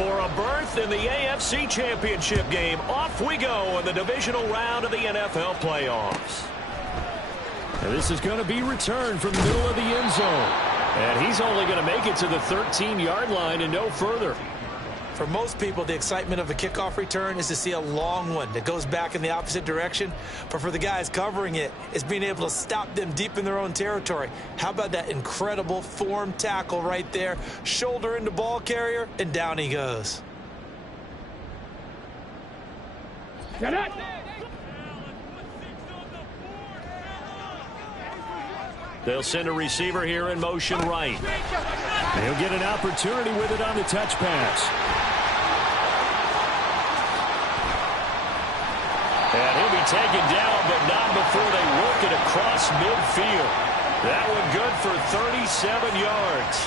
For a berth in the AFC Championship game, off we go in the divisional round of the NFL playoffs. And this is going to be returned from the middle of the end zone. And he's only going to make it to the 13-yard line and no further. For most people, the excitement of a kickoff return is to see a long one that goes back in the opposite direction. But for the guys covering it, it's being able to stop them deep in their own territory. How about that incredible form tackle right there? Shoulder into ball carrier, and down he goes. Get it! They'll send a receiver here in motion right. He'll get an opportunity with it on the touch pass. And he'll be taken down, but not before they work it across midfield. That one good for 37 yards.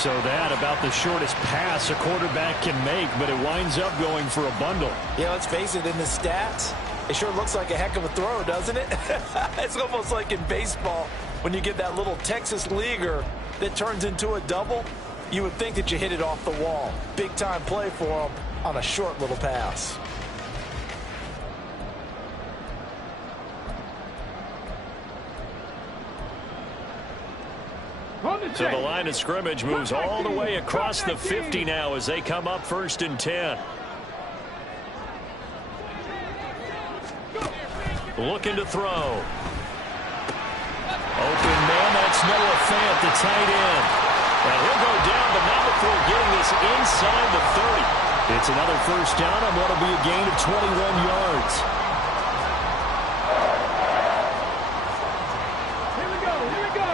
So that about the shortest pass a quarterback can make, but it winds up going for a bundle. Yeah, let's face it, in the stats, it sure looks like a heck of a throw, doesn't it? It's almost like in baseball, when you get that little Texas leaguer that turns into a double, you would think that you hit it off the wall. Big-time play for him on a short little pass. So the line of scrimmage moves all the way across the 50 now as they come up 1st and 10. Looking to throw. Open man, that's Noah Fant, the tight end. And he'll go down, but not before getting this inside the 30. It's another first down on what will be a gain of 21 yards. Here we go, here we go!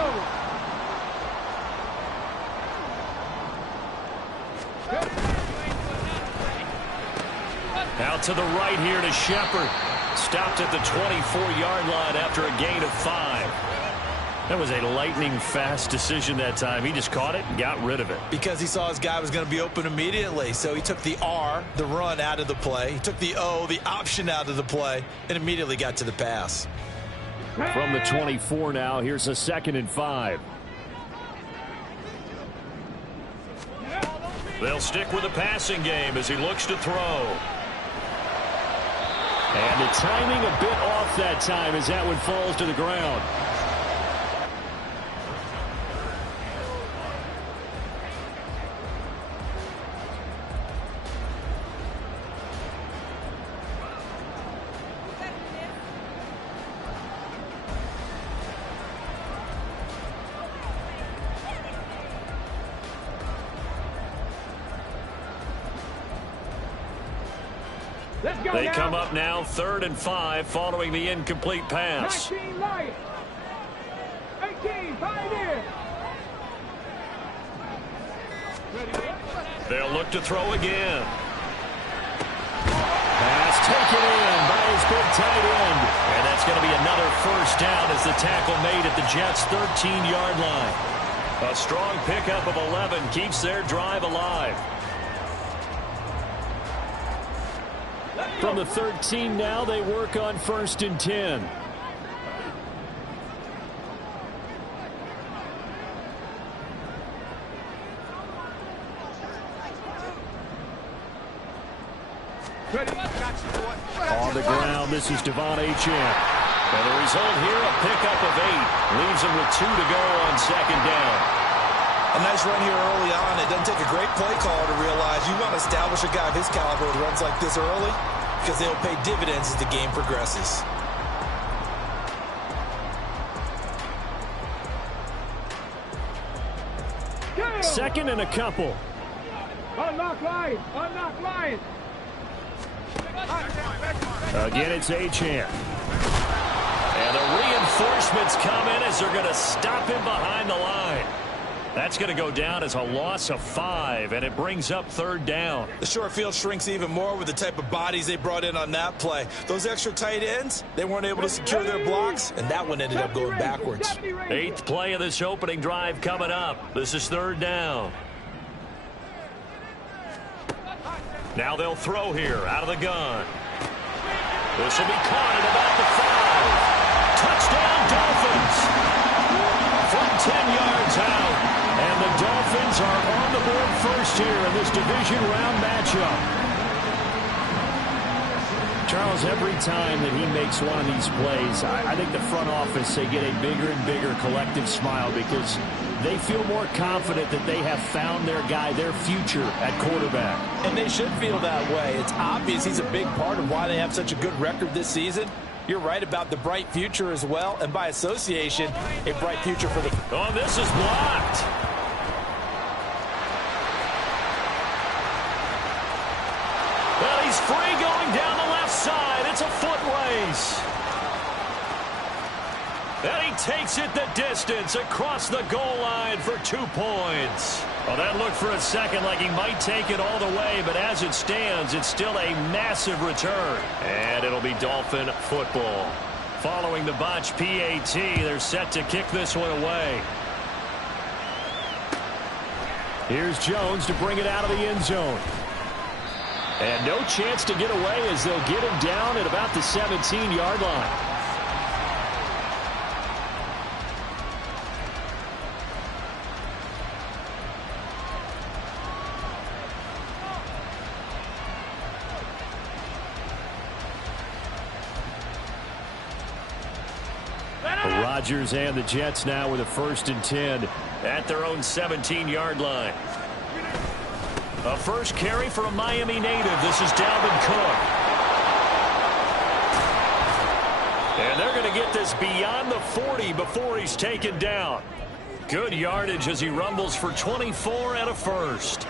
Out to the right here to Shepard. Stopped at the 24-yard line after a gain of 5. That was a lightning-fast decision that time. He just caught it and got rid of it. Because he saw his guy was going to be open immediately. So he took the R, the run, out of the play. He took the O, the option, out of the play, and immediately got to the pass. From the 24 now, here's a 2nd and 5. They'll stick with the passing game as he looks to throw. And the timing a bit off that time as that one falls to the ground. They come up now 3rd and 5 following the incomplete pass. 19 Lions. 18 Pioneers. They'll look to throw again. Pass taken in by his big tight end. And that's going to be another first down as the tackle made at the Jets' 13-yard line. A strong pickup of 11 keeps their drive alive. From the 13 now, they work on 1st and 10. On the ground, this is Devon Achane. And the result here, a pickup of 8. Leaves him with 2 to go on 2nd down. A nice run here early on. It doesn't take a great play caller to realize you want to establish a guy of his caliber with runs like this early, because they'll pay dividends as the game progresses. Second and a couple. Unlock Lions. Unlock Lions. Again, it's Achane. And the reinforcements come in as they're going to stop him behind the line. That's going to go down as a loss of 5, and it brings up 3rd down. The short field shrinks even more with the type of bodies they brought in on that play. Those extra tight ends, they weren't able to secure their blocks, and that one ended up going backwards. 8th play of this opening drive coming up. This is 3rd down. Now they'll throw here out of the gun. This will be caught at about the 5. Touchdown, Dolphins! From 10 yards out. And the the Dolphins are on the board first here in this division round matchup. Charles, every time that he makes one of these plays, I think the front office, they get a bigger and bigger collective smile because they feel more confident that they have found their guy, their future at quarterback. And they should feel that way. It's obvious he's a big part of why they have such a good record this season. You're right about the bright future as well, and by association, a bright future for the... Oh, this is blocked. Well, he's free going down the left side. It's a foot race. And he takes it the distance across the goal line for 2 points. Well, that looked for a second like he might take it all the way, but as it stands, it's still a massive return. And it'll be Dolphin football. Following the botch PAT, they're set to kick this one away. Here's Jones to bring it out of the end zone. And no chance to get away as they'll get him down at about the 17-yard line. Rodgers and the Jets now with a 1st and 10 at their own 17-yard line. A first carry for a Miami native. This is Dalvin Cook. And they're going to get this beyond the 40 before he's taken down. Good yardage as he rumbles for 24 and a first.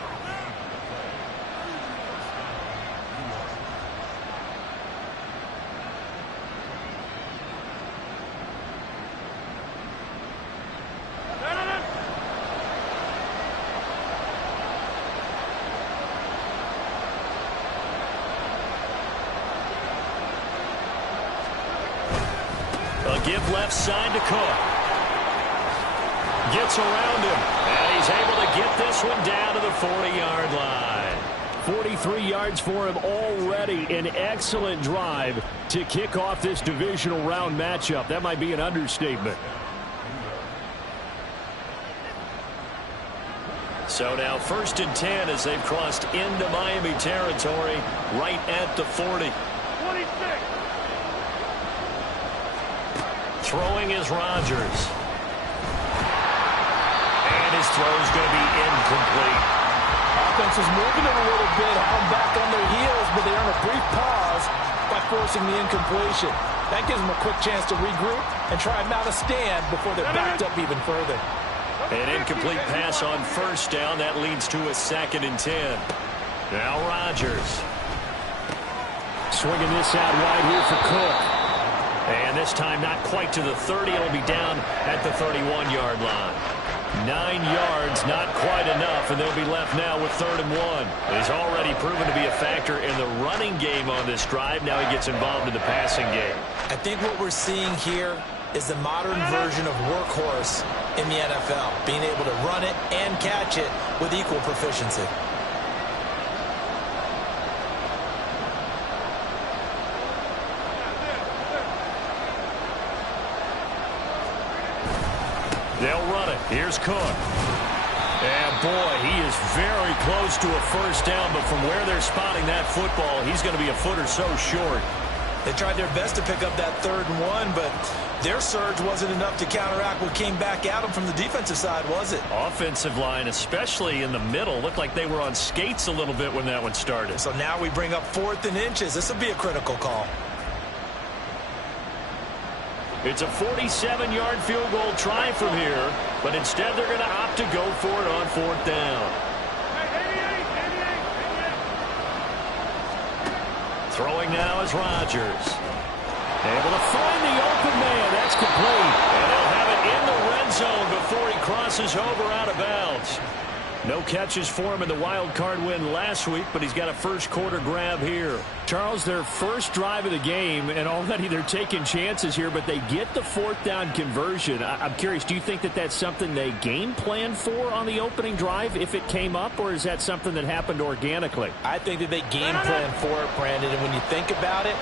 Give left side to Cook. Gets around him. And he's able to get this one down to the 40-yard line. 43 yards for him already. An excellent drive to kick off this divisional round matchup. That might be an understatement. So now 1st and 10 as they've crossed into Miami territory right at the 40. 26. Throwing is Rodgers. And his throw is going to be incomplete. Offense was moving it a little bit, had them back on their heels, but they earn a brief pause by forcing the incompletion. That gives them a quick chance to regroup and try and mount a stand before they're backed up even further. An incomplete pass on 1st down. That leads to a 2nd and 10. Now Rodgers. Swinging this out wide here for Cook. And this time not quite to the 30. It'll be down at the 31-yard line. 9 yards, not quite enough, and they'll be left now with 3rd and 1. He's already proven to be a factor in the running game on this drive. Now he gets involved in the passing game. I think what we're seeing here is the modern version of workhorse in the NFL, being able to run it and catch it with equal proficiency. They'll run it. Here's Cook. And, boy, he is very close to a 1st down, but from where they're spotting that football, he's going to be a foot or so short. They tried their best to pick up that 3rd and 1, but their surge wasn't enough to counteract what came back at them from the defensive side, was it? Offensive line, especially in the middle, looked like they were on skates a little bit when that one started. So now we bring up 4th and inches. This will be a critical call. It's a 47-yard field goal try from here, but instead they're going to opt to go for it on 4th down. Throwing now is Rodgers. Able to find the open man. That's complete. And they'll have it in the red zone before he crosses over out of bounds. No catches for him in the wild card win last week, but he's got a first quarter grab here. Charles, their first drive of the game, and already they're taking chances here, but they get the 4th down conversion. I'm curious, do you think that that's something they game plan for on the opening drive if it came up, or is that something that happened organically? I think that they game plan for it, Brandon, and when you think about it,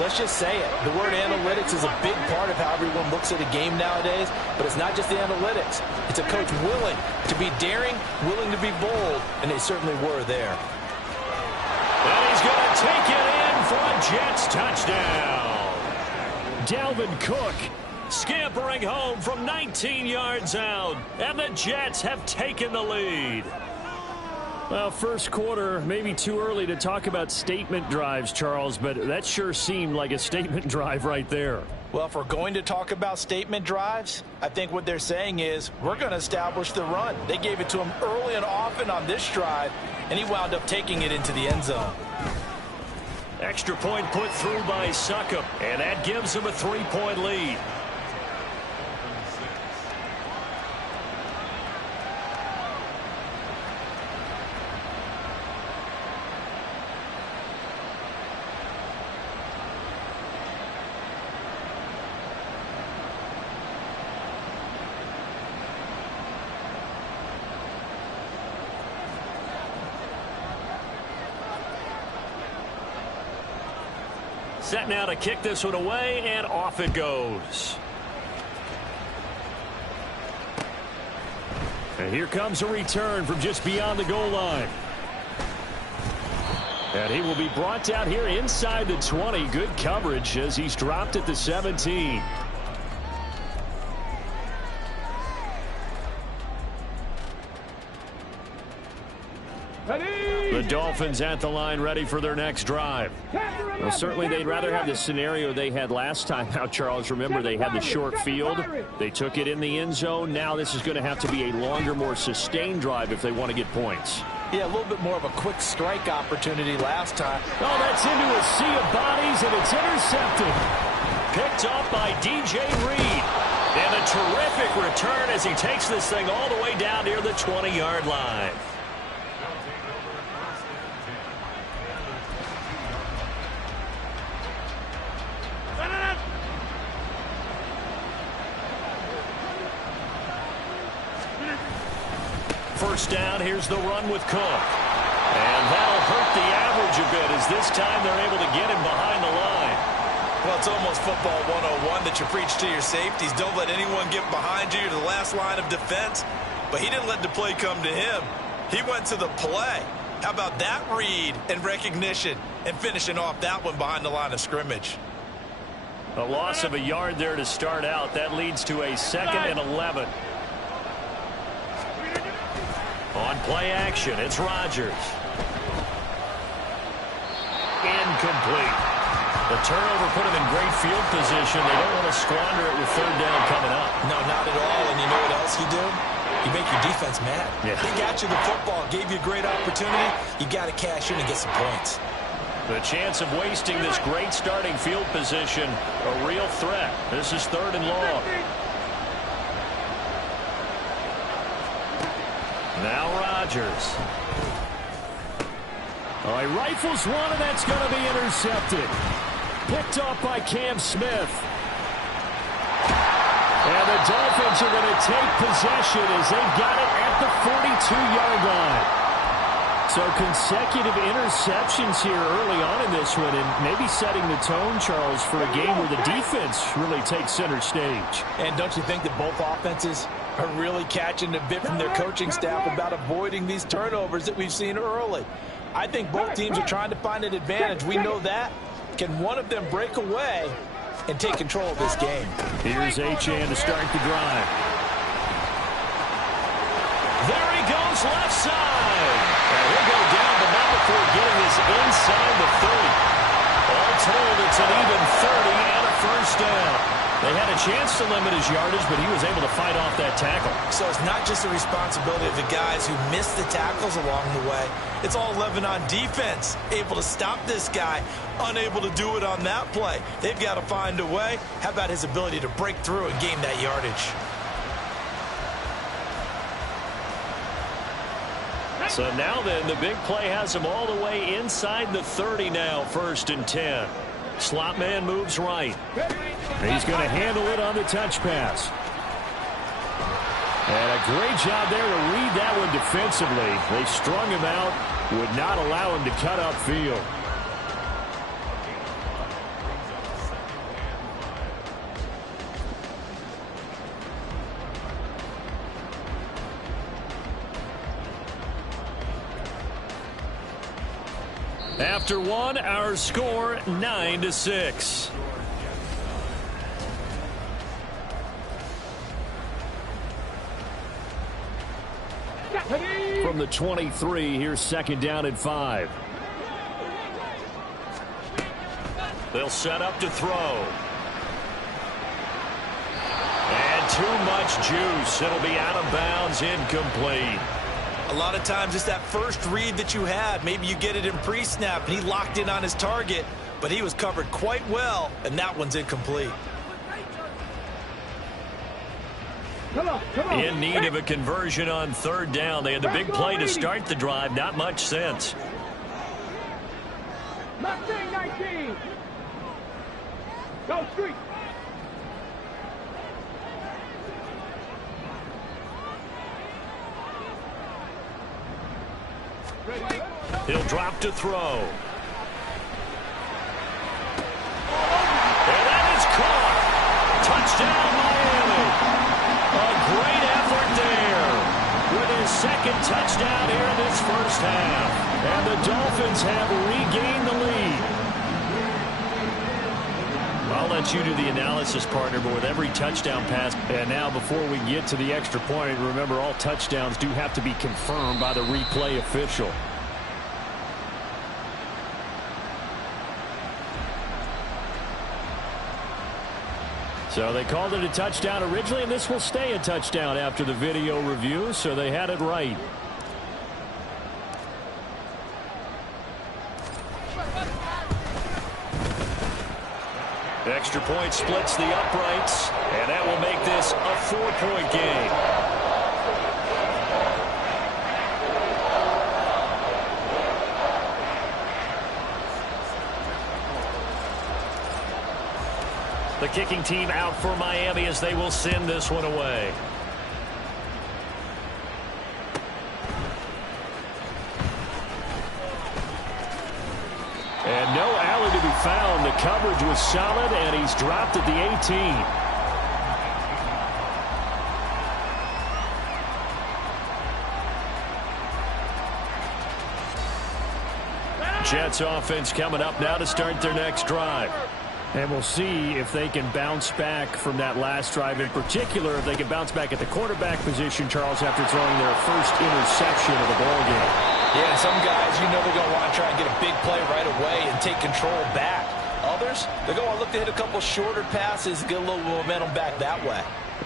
Let's just say it. The word analytics is a big part of how everyone looks at a game nowadays, but it's not just the analytics. It's a coach willing to be daring, willing to be bold, and they certainly were there. And he's going to take it in for a Jets touchdown. Dalvin Cook scampering home from 19 yards out, and the Jets have taken the lead. Well, first quarter, maybe too early to talk about statement drives, Charles, but that sure seemed like a statement drive right there. Well, if we're going to talk about statement drives, I think what they're saying is we're going to establish the run. They gave it to him early and often on this drive, and he wound up taking it into the end zone. Extra point put through by Succop, and that gives him a 3-point lead. Set now to kick this one away, and off it goes. And here comes a return from just beyond the goal line. And he will be brought down here inside the 20. Good coverage as he's dropped at the 17. The Dolphins at the line, ready for their next drive. Well, certainly they'd rather have the scenario they had last time out, Charles. Remember, they had the short field. They took it in the end zone. Now this is going to have to be a longer, more sustained drive if they want to get points. Yeah, a little bit more of a quick strike opportunity last time. Oh, that's into a sea of bodies, and it's intercepted. Picked off by DJ Reed. And a terrific return as he takes this thing all the way down near the 20-yard line. First down, here's the run with Cook. And that'll hurt the average a bit as this time they're able to get him behind the line. Well, it's almost football 101 that you preach to your safeties. Don't let anyone get behind you to the last line of defense. But he didn't let the play come to him. He went to the play. How about that read and recognition and finishing off that one behind the line of scrimmage? A loss of a yard there to start out. That leads to a 2nd and 11. On play action, it's Rodgers. Incomplete. The turnover put him in great field position. They don't want to squander it with third down coming up. No, not at all. And you know what else you do? You make your defense mad. Yeah. They got you the football, gave you a great opportunity. You got to cash in and get some points. The chance of wasting this great starting field position, a real threat. This is 3rd and long. Now Rodgers. Oh, he rifles one, and that's going to be intercepted. Picked off by Cam Smith. And the Dolphins are going to take possession as they've got it at the 42-yard line. So consecutive interceptions here early on in this one, and maybe setting the tone, Charles, for a game where the defense really takes center stage. And don't you think that both offenses are really catching a bit from their coaching staff about avoiding these turnovers that we've seen early? I think both teams are trying to find an advantage. We know that. Can one of them break away and take control of this game? Here's Achane to start the drive. There he goes left side. And he'll go down the number before getting this inside the 30. All told, it's an even 30 and a first down. They had a chance to limit his yardage, but he was able to fight off that tackle. So it's not just the responsibility of the guys who missed the tackles along the way. It's all 11 on defense, able to stop this guy, unable to do it on that play. They've got to find a way. How about his ability to break through and gain that yardage? So now then, the big play has him all the way inside the 30 now, 1st and 10. Slot man moves right. He's going to handle it on the touch pass. And a great job there to read that one defensively. They strung him out, would not allow him to cut upfield. After one, our score 9-6. From the 23, here's second down and 5. They'll set up to throw. And too much juice. It'll be out of bounds, incomplete. A lot of times it's that first read that you had. Maybe you get it in pre-snap, and he locked in on his target, but he was covered quite well, and that one's incomplete. Come on. In need of a conversion on third down. They had the big play to start the drive. Not much sense. Mustang 19. Go street. He'll drop to throw. And that is caught. Touchdown, Miami. A great effort there with his second touchdown here in this first half. And the Dolphins have regained the lead. I'll let you do the analysis, partner, but with every touchdown pass, and now before we get to the extra point, remember all touchdowns do have to be confirmed by the replay official. So they called it a touchdown originally, and this will stay a touchdown after the video review, so they had it right. Extra point splits the uprights, and that will make this a 4-point game. The kicking team out for Miami as they will send this one away. And no alley to be found. The coverage was solid, and he's dropped at the 18. Jets offense coming up now to start their next drive. And we'll see if they can bounce back from that last drive. In particular, if they can bounce back at the quarterback position, Charles, after throwing their first interception of the ball game. Yeah, some guys, you know they're going to want to try and get a big play right away and take control back. Others, they're going to look to hit a couple shorter passes, get a little momentum back that way.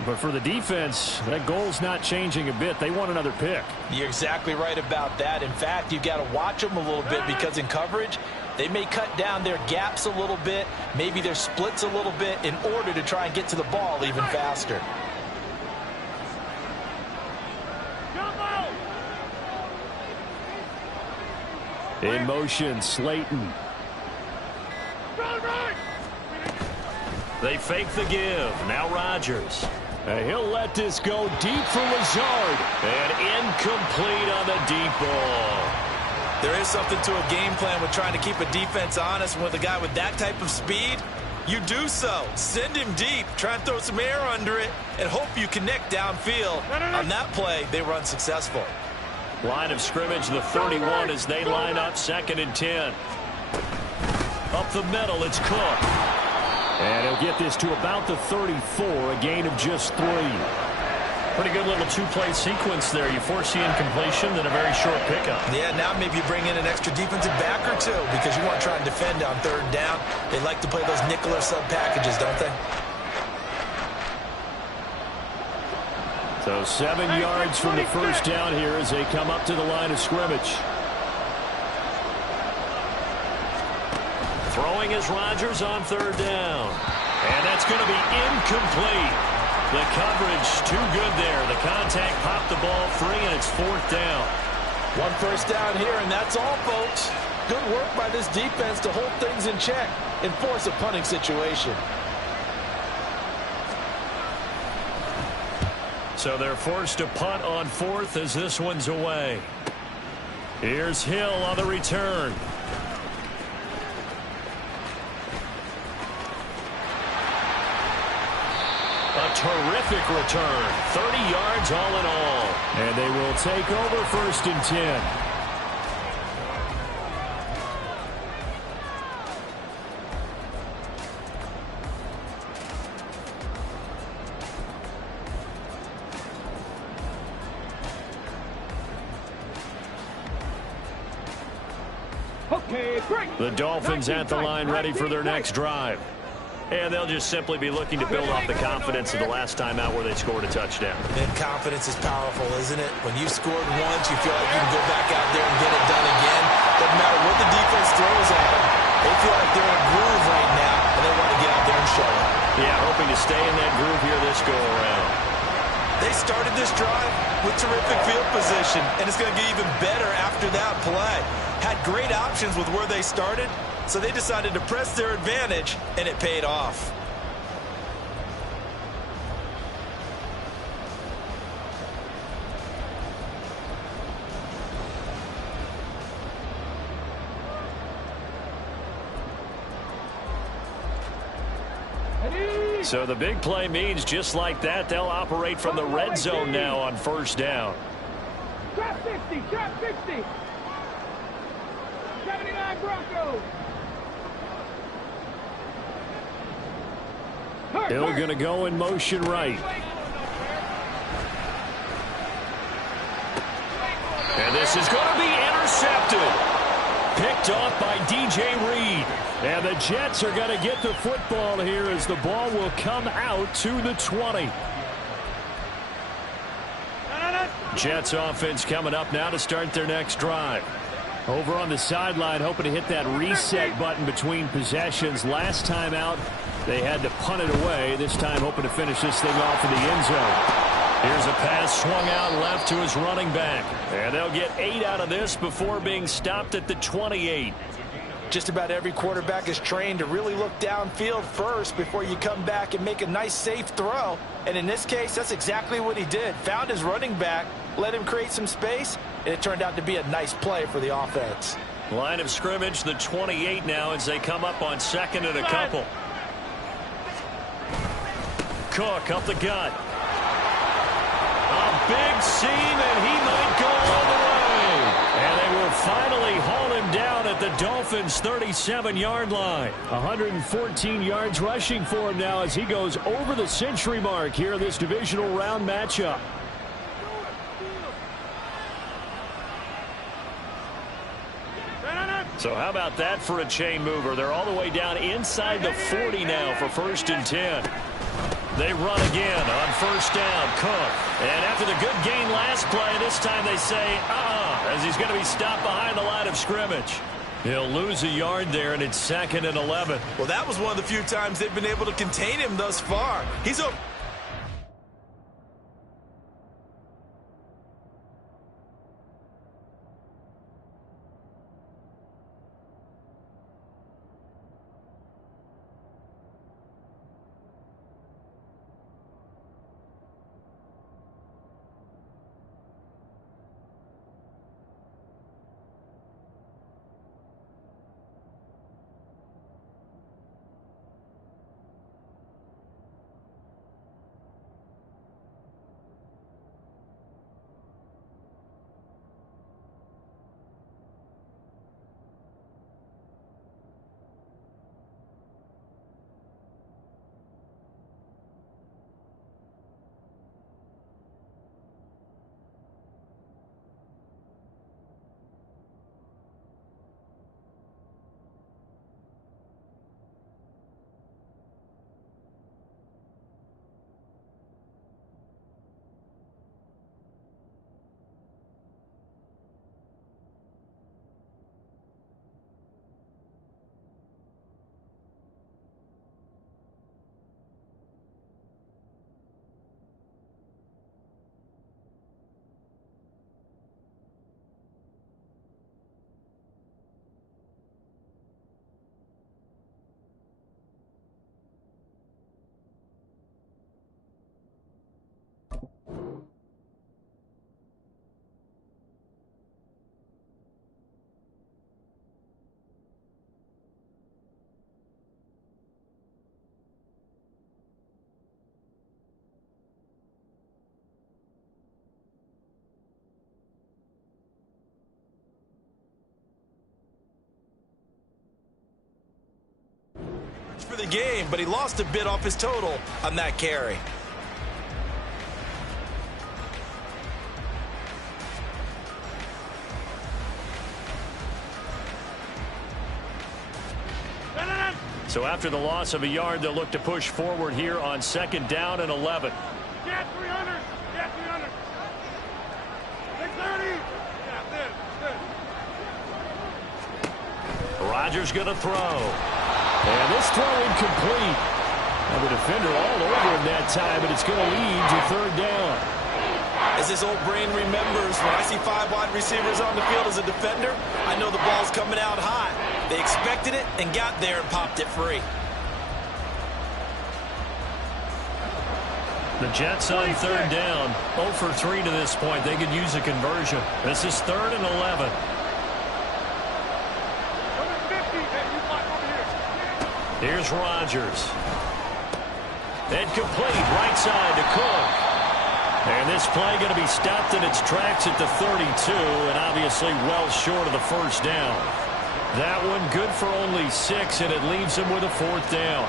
But for the defense, that goal's not changing a bit. They want another pick. You're exactly right about that. In fact, you've got to watch them a little bit because in coverage, they may cut down their gaps a little bit, maybe their splits a little bit in order to try and get to the ball even faster. In motion, Slayton. They fake the give. Now Rodgers. He'll let this go deep for Lazard. And incomplete on the deep ball. There is something to a game plan with trying to keep a defense honest. With a guy with that type of speed, you do so. Send him deep. Try and throw some air under it and hope you connect downfield. On that play, they were unsuccessful. Line of scrimmage, the 31 as they line up 2nd and 10. Up the middle, it's Cook. And he'll get this to about the 34, a gain of just 3. Pretty good little two-play sequence there. You force the incompletion, then a very short pickup. Yeah, now maybe you bring in an extra defensive back or two because you want to try and defend on 3rd down. They like to play those nickel or sub packages, don't they? So 7 yards from the first down here as they come up to the line of scrimmage. Throwing is Rodgers on 3rd down. And that's going to be incomplete. The coverage too good there. The contact popped the ball free, and it's 4th down. 1 first down here, and that's all, folks. Good work by this defense to hold things in check and force a punting situation. So they're forced to punt on 4th as this one's away. Here's Hill on the return. A terrific return. 30 yards all in all. And they will take over 1st and 10. Okay, break. The Dolphins at the line ready for their next drive. And they'll just simply be looking to build off the confidence of the last time out where they scored a touchdown. And confidence is powerful, isn't it? When you've scored once, you feel like you can go back out there and get it done again. Doesn't matter what the defense throws at them. They feel like they're in a groove right now, and they want to get out there and show it. Yeah, hoping to stay in that groove here this go-around. They started this drive with terrific field position, and it's going to get even better after that play. Had great options with where they started, so they decided to press their advantage, and it paid off. So the big play means just like that, they'll operate from the red zone now on first down. Drop 60, drop 60. 79 Broncos. Hill going to go in motion right. And this is going to be intercepted. Picked off by DJ Reed. And the Jets are going to get the football here as the ball will come out to the 20. Jets offense coming up now to start their next drive. Over on the sideline, hoping to hit that reset button between possessions. Last time out, they had to punt it away. This time hoping to finish this thing off in the end zone. Here's a pass swung out left to his running back. And they'll get 8 out of this before being stopped at the 28. Just about every quarterback is trained to really look downfield first before you come back and make a nice, safe throw. And in this case, that's exactly what he did. Found his running back, let him create some space, and it turned out to be a nice play for the offense. Line of scrimmage, the 28 now as they come up on second and a couple. Cook up the gut. A big seam, and he might go all the way. And they will finally haul him down at the Dolphins' 37-yard line. 114 yards rushing for him now as he goes over the century mark here in this divisional round matchup. So how about that for a chain mover? They're all the way down inside the 40 now for 1st and 10. They run again on first down. Cook. And after the good gain last play, this time they say, as he's going to be stopped behind the line of scrimmage. He'll lose a yard there, and it's 2nd and 11. Well, that was one of the few times they've been able to contain him thus far. He's a... for the game, but he lost a bit off his total on that carry. So after the loss of a yard, they'll look to push forward here on 2nd down and 11. Get 300. Get 300. 630. Yeah, good. Rodgers going to throw. And this throw incomplete. And the defender all over him that time, but it's going to lead to 3rd down. As this old brain remembers, when I see 5 wide receivers on the field as a defender, I know the ball's coming out high. They expected it and got there and popped it free. The Jets on 3rd down. 0 for 3 to this point. They could use a conversion. This is 3rd and 11. Here's Rodgers. And complete right side to Cook. And this play going to be stopped in its tracks at the 32, and obviously well short of the 1st down. That one good for only 6, and it leaves him with a 4th down.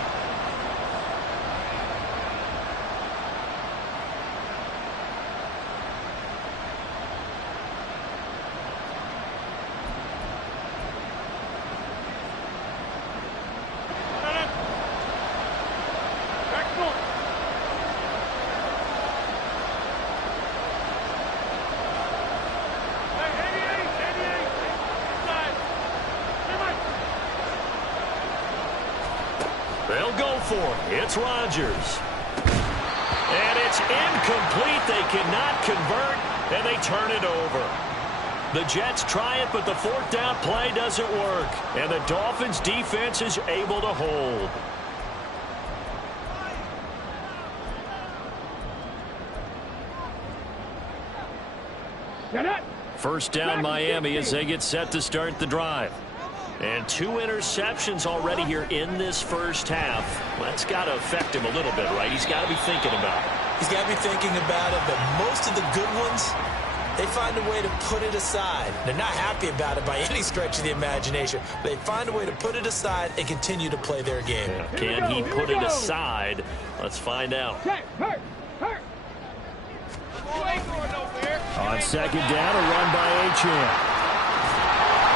They'll go for it. It's Rodgers. And it's incomplete. They cannot convert, and they turn it over. The Jets try it, but the 4th down play doesn't work. And the Dolphins' defense is able to hold. First down Miami as they get set to start the drive. And 2 interceptions already here in this first half. That's got to affect him a little bit, right? He's got to be thinking about it. He's got to be thinking about it, but most of the good ones, they find a way to put it aside. They're not happy about it by any stretch of the imagination. They find a way to put it aside and continue to play their game. Yeah. Can he put it aside? Let's find out. On 2nd down, a run by Achane.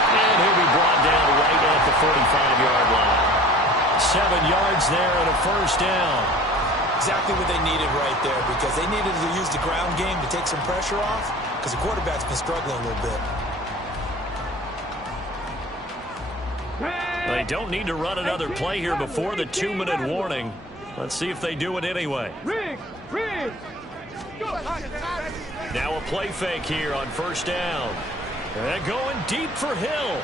And he'll be brought down right at the 45-yard line. 7 yards there and a 1st down. Exactly what they needed right there, because they needed to use the ground game to take some pressure off, because the quarterback's been struggling a little bit. They don't need to run another play here before the 2-minute warning. Let's see if they do it anyway. Now a play fake here on 1st down. And going deep for Hill.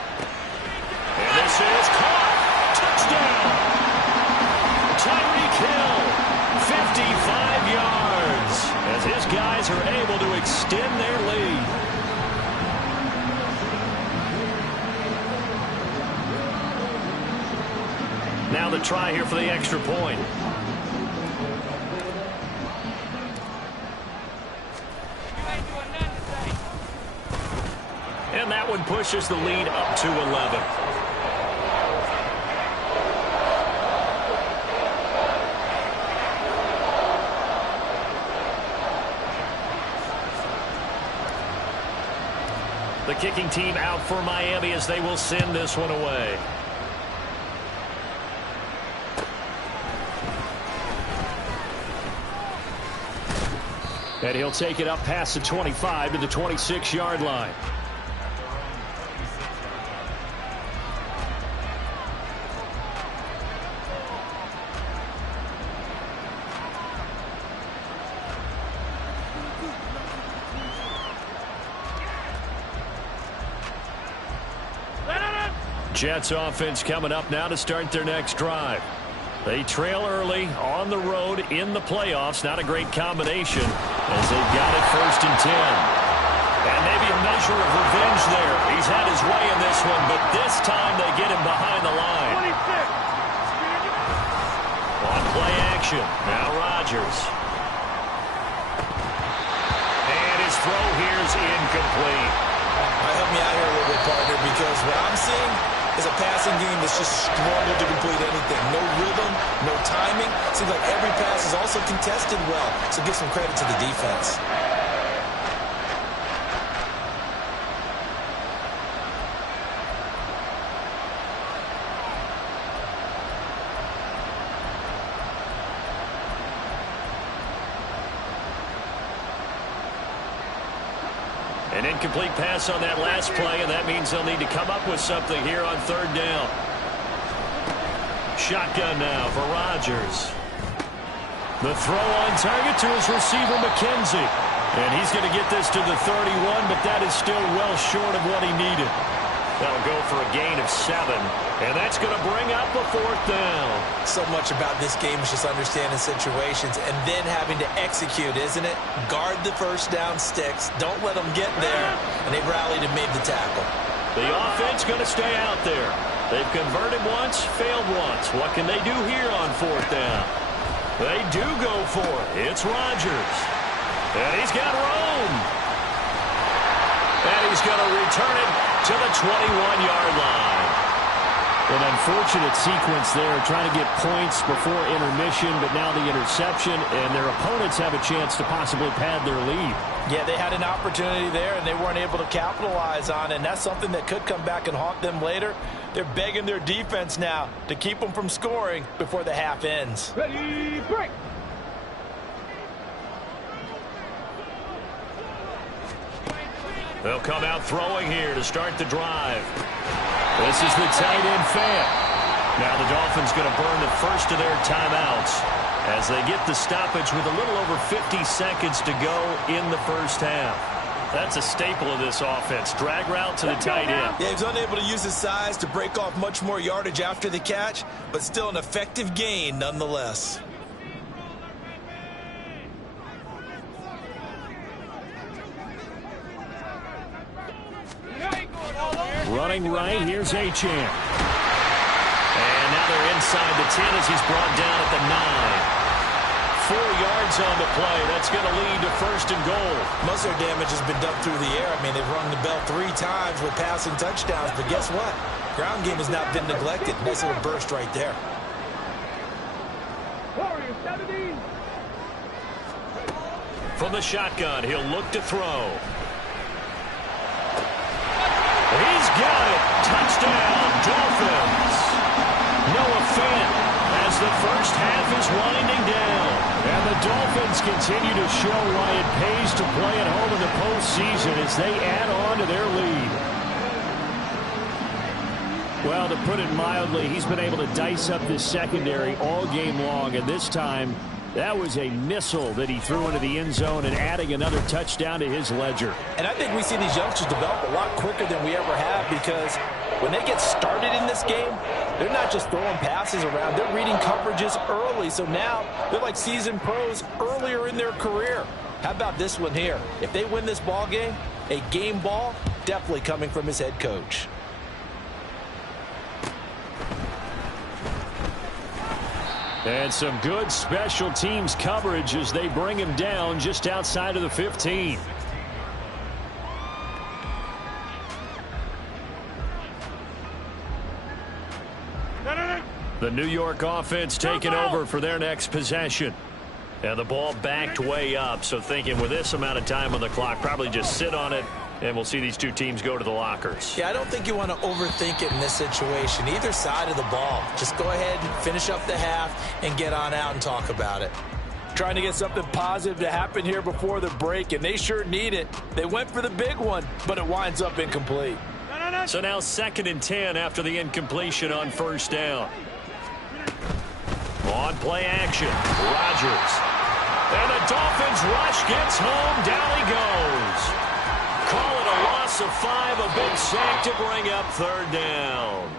And this is caught. Touchdown. Tyreek Hill, 55 yards, as his guys are able to extend their lead. Now the try here for the extra point. And that one pushes the lead up to 11. The kicking team out for Miami as they will send this one away. And he'll take it up past the 25 to the 26-yard line. Jets offense coming up now to start their next drive. They trail early on the road in the playoffs. Not a great combination as they've got it 1st and 10. And maybe a measure of revenge there. He's had his way in this one, but this time they get him behind the line. 26. On play action. Now Rodgers. And his throw here is incomplete. Help me out here a little bit, partner, because what I'm seeing is a passing game that's just struggled to complete anything. No rhythm, no timing. Seems like every pass is also contested well, so give some credit to the defense. An incomplete pass on that last play, and that means they'll need to come up with something here on third down. Shotgun now for Rodgers. The throw on target to his receiver, McKenzie. And he's going to get this to the 31, but that is still well short of what he needed. That'll go for a gain of 7, and that's going to bring up a 4th down. So much about this game is just understanding situations and then having to execute, isn't it? Guard the first down sticks. Don't let them get there. And they rallied and made the tackle. The offense going to stay out there. They've converted once, failed once. What can they do here on 4th down? They do go for it. It's Rodgers. And he's got room. And he's going to return it to the 21-yard line. An unfortunate sequence there, trying to get points before intermission, but now the interception, and their opponents have a chance to possibly pad their lead. Yeah, they had an opportunity there, and they weren't able to capitalize on it, and that's something that could come back and haunt them later. They're begging their defense now to keep them from scoring before the half ends. Ready, break. They'll come out throwing here to start the drive. This is the tight end fan. Now the Dolphins going to burn the first of their timeouts as they get the stoppage with a little over 50 seconds to go in the first half. That's a staple of this offense. Drag route to the tight end. Yeah, he's unable to use his size to break off much more yardage after the catch, but still an effective gain nonetheless. Running right, here's Achane. And now they're inside the 10 as he's brought down at the 9. 4 yards on the play. That's going to lead to first and goal. Most of their damage has been done through the air. I mean, they've rung the bell 3 times with passing touchdowns, but guess what? Ground game has not been neglected. Nice little burst right there. Warriors 17. From the shotgun, he'll look to throw. He's got it. Touchdown, Dolphins. Noah Fant as the first half is winding down. And the Dolphins continue to show why it pays to play at home in the postseason as they add on to their lead. Well, to put it mildly, he's been able to dice up this secondary all game long, and this time that was a missile that he threw into the end zone and adding another touchdown to his ledger. And I think we see these youngsters develop a lot quicker than we ever have because when they get started in this game, they're not just throwing passes around. They're reading coverages early. So now they're like seasoned pros earlier in their career. How about this one here? If they win this ball game, a game ball definitely coming from his head coach. And some good special teams coverage as they bring him down just outside of the 15. The New York offense taking over for their next possession. And the ball backed way up, so thinking with this amount of time on the clock, probably just sit on it, and we'll see these two teams go to the lockers. Yeah, I don't think you want to overthink it in this situation. Either side of the ball. Just go ahead and finish up the half and get on out and talk about it. Trying to get something positive to happen here before the break, and they sure need it. They went for the big one, but it winds up incomplete. So now 2nd and 10 after the incompletion on first down. On play action, Rodgers. And the Dolphins rush gets home. Down he goes. Call it a loss of 5, a big sack to bring up third down.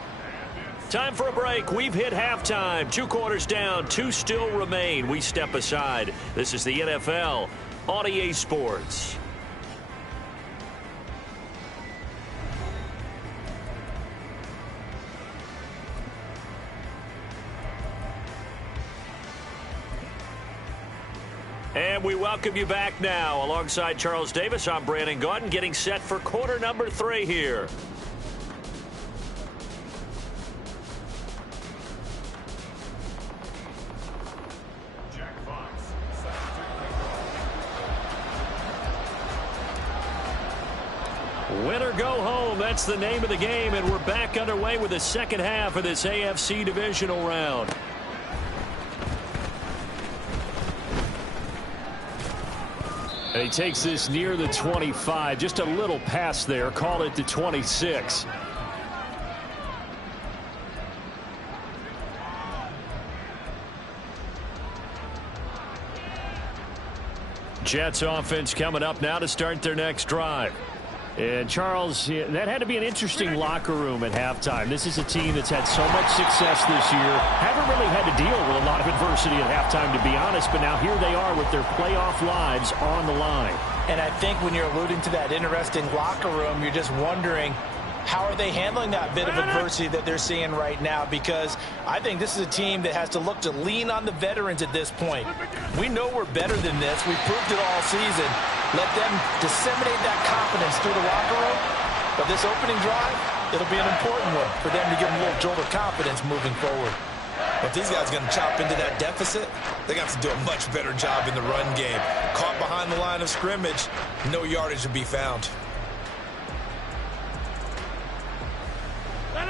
Time for a break. We've hit halftime. 2 quarters down, 2 still remain. We step aside. This is the NFL on EA Sports. And we welcome you back now. Alongside Charles Davis, I'm Brandon Gaudin, getting set for quarter number 3 here. Win or go home, that's the name of the game, and we're back underway with the second half of this AFC divisional round. And he takes this near the 25. Just a little pass there. Call it the 26. Jets offense coming up now to start their next drive. And Charles, that had to be an interesting locker room at halftime. This is a team that's had so much success this year. Haven't really had to deal with a lot of adversity at halftime, to be honest. But now here they are with their playoff lives on the line. And I think when you're alluding to that interesting locker room, you're just wondering, how are they handling that bit of adversity that they're seeing right now? Because I think this is a team that has to look to lean on the veterans at this point. We know we're better than this. We've proved it all season. Let them disseminate that confidence through the locker room. But this opening drive, it'll be an important one for them to give them a little jolt of confidence moving forward. If these guys are going to chop into that deficit, they got to do a much better job in the run game. Caught behind the line of scrimmage, no yardage to be found.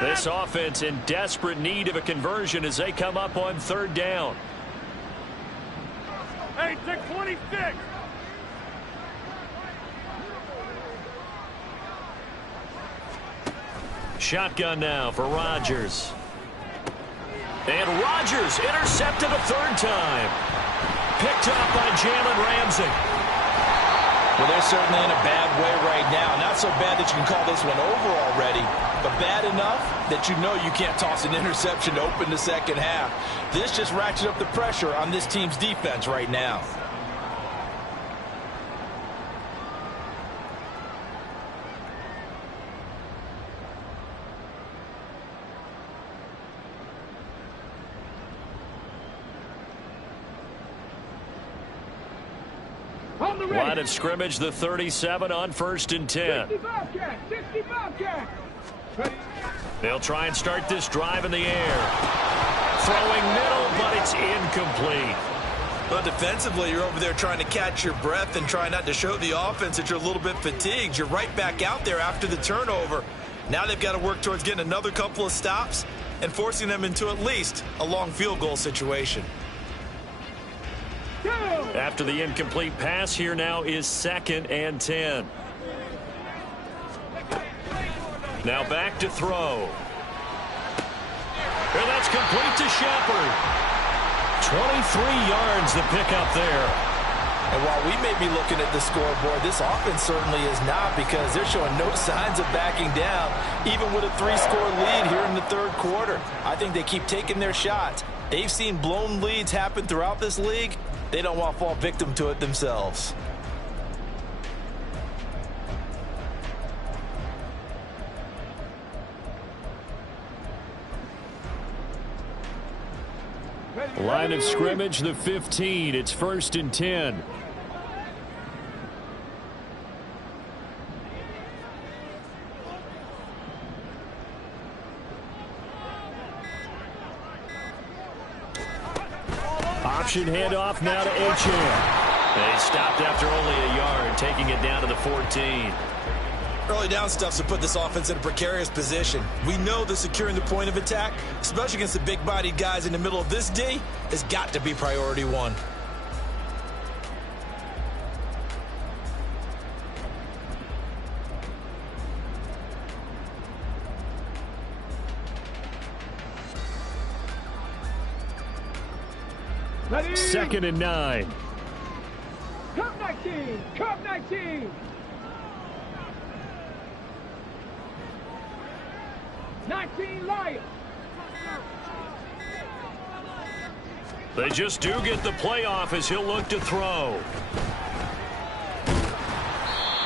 This offense in desperate need of a conversion as they come up on third down. Hey, 626. Shotgun now for Rodgers. And Rodgers intercepted a third time. Picked up by Jalen Ramsey. Well, they're certainly in a bad way right now. Not so bad that you can call this one over already, but bad enough that you know you can't toss an interception to open the second half. This just ratchets up the pressure on this team's defense right now. Line of scrimmage, the 37 on 1st and 10. 60 Bobcat, 60 Bobcat. They'll try and start this drive in the air. Throwing middle, but it's incomplete. Well, defensively, you're over there trying to catch your breath and try not to show the offense that you're a little bit fatigued. You're right back out there after the turnover. Now they've got to work towards getting another couple of stops and forcing them into at least a long field goal situation. After the incomplete pass, here now is 2nd and 10. Now back to throw. And that's complete to Shepard. 23 yards the pickup there. And while we may be looking at the scoreboard, this offense certainly is not, because they're showing no signs of backing down, even with a 3-score lead here in the third quarter. I think they keep taking their shots. They've seen blown leads happen throughout this league. They don't want to fall victim to it themselves. Line of scrimmage, the 15. It's 1st and 10. Option handoff now to Achane. They stopped after only a yard, taking it down to the 14. Early down stuff's to put this offense in a precarious position. We know that securing the point of attack, especially against the big-bodied guys in the middle of this D, has got to be priority one. Second and 9. Cup 19, Cup 19. 19 Lions. They just do get the playoff as he'll look to throw.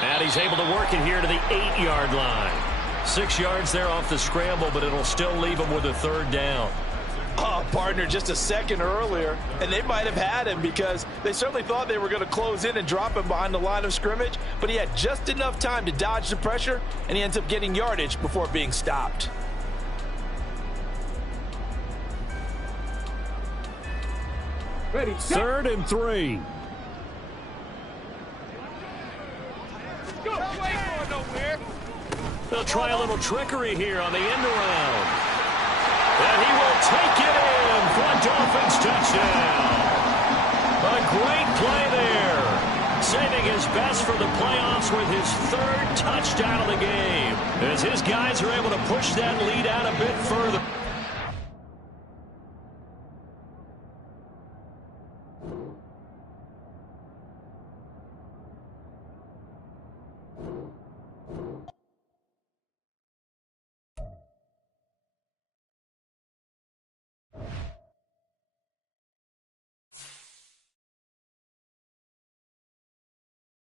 And he's able to work it here to the 8-yard line. 6 yards there off the scramble, but it'll still leave him with a third down. Oh, partner, just a second earlier, and they might have had him, because they certainly thought they were going to close in and drop him behind the line of scrimmage, but he had just enough time to dodge the pressure, and he ends up getting yardage before being stopped. Ready, set. 3rd and 3. Go. Ain't going nowhere. They'll try a little trickery here on the end around. And he will take it in for a Dolphins touchdown. A great play there. Saving his best for the playoffs with his third touchdown of the game, as his guys are able to push that lead out a bit further.